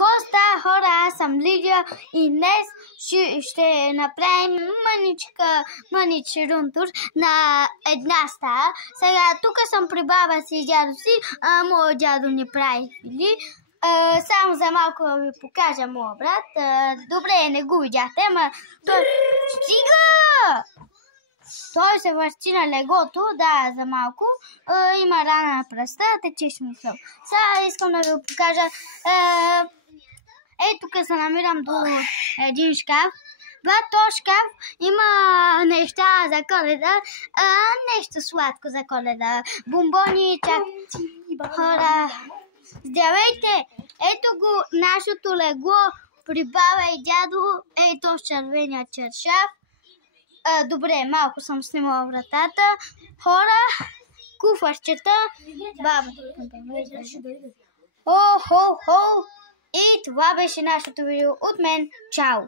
Коста, хора, аз съм Лидия и днес ще направим мънички рунтур на една стая. Сега тук съм при баба си и дядо си, моят дядо ни прави фили. Само за малко да ви покажа моя брат. Добре, не го видяхте, ама той... Стига! Той се върти на легото, да, за малко. Има рана на пръста, течеш му кръв. Сега искам да ви покажа. Тук се намирам до един шкаф. В този шкаф има неща за Коледа, нещо сладко за Коледа. Бомбони, хора. Здравейте! Ето го нашето легло при баба и дядо. Ето с червения чаршаф. Добре, малко съм снимала вратата. Хора, куфарчета. Баба. Хо! И това беше нашето видео от мен. Чао!